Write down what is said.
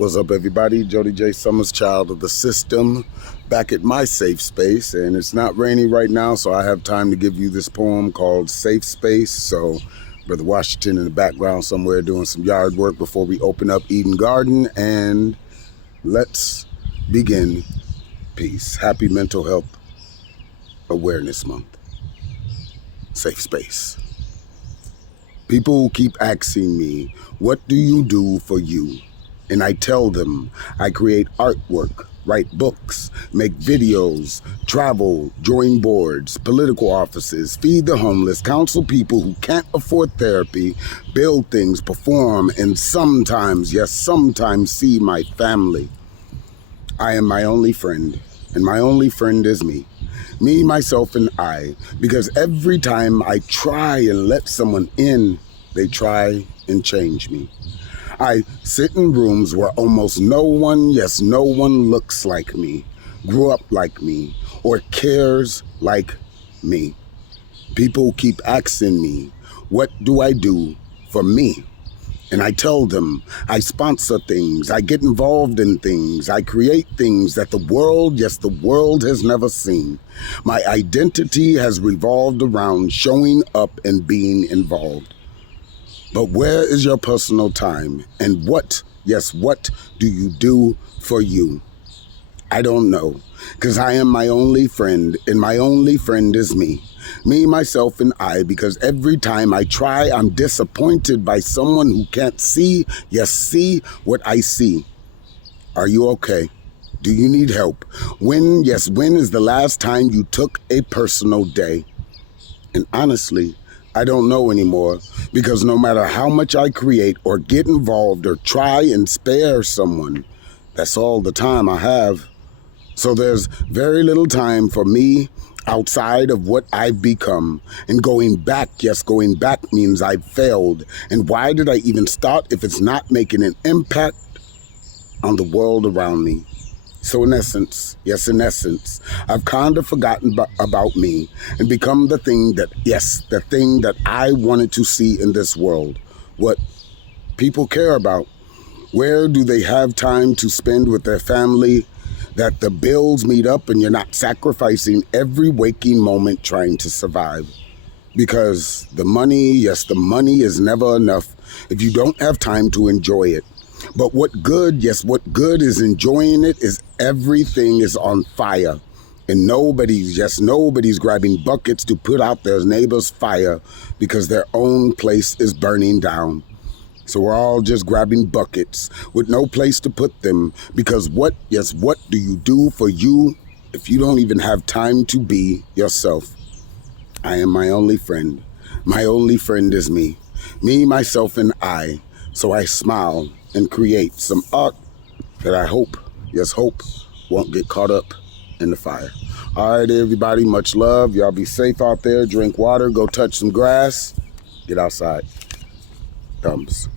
What's up, everybody? Jody J. Summers, child of the system, back at my safe space. And it's not rainy right now, so I have time to give you this poem called Safe Space. So Brother Washington in the background somewhere doing some yard work before we open up Eden Garden. And let's begin. Peace. Happy Mental Health Awareness Month. Safe Space. People keep asking me, what do you do for you? And I tell them I create artwork, write books, make videos, travel, join boards, political offices, feed the homeless, counsel people who can't afford therapy, build things, perform, and sometimes, yes, sometimes see my family. I am my only friend, and my only friend is me. Me, myself, and I, because every time I try and let someone in, they try and change me. I sit in rooms where almost no one, yes, no one looks like me, grew up like me, or cares like me. People keep asking me, what do I do for me? And I tell them, I sponsor things, I get involved in things, I create things that the world, yes, the world has never seen. My identity has revolved around showing up and being involved. But where is your personal time? And what, yes, what do you do for you? I don't know, because I am my only friend, and my only friend is me. Me, myself, and I, because every time I try, I'm disappointed by someone who can't see, yes, see what I see. Are you okay? Do you need help? When, yes, when is the last time you took a personal day? And honestly, I don't know anymore, because no matter how much I create or get involved or try and spare someone, that's all the time I have. So there's very little time for me outside of what I've become. And going back, yes, going back means I've failed. And why did I even start if it's not making an impact on the world around me? So in essence, yes, in essence, I've kind of forgotten about me and become the thing that, yes, the thing that I wanted to see in this world. What people care about. Where do they have time to spend with their family, that the bills meet up and you're not sacrificing every waking moment trying to survive? Because the money, yes, the money is never enough if you don't have time to enjoy it. But what good, yes, what good is enjoying it is everything is on fire. And nobody's, yes, nobody's grabbing buckets to put out their neighbor's fire because their own place is burning down. So we're all just grabbing buckets with no place to put them, because what, yes, what do you do for you if you don't even have time to be yourself? I am my only friend. My only friend is me. Me, myself, and I. So I smile and create some art that I hope, yes, hope, won't get caught up in the fire. All right, everybody, much love. Y'all be safe out there. Drink water. Go touch some grass. Get outside. Thumbs.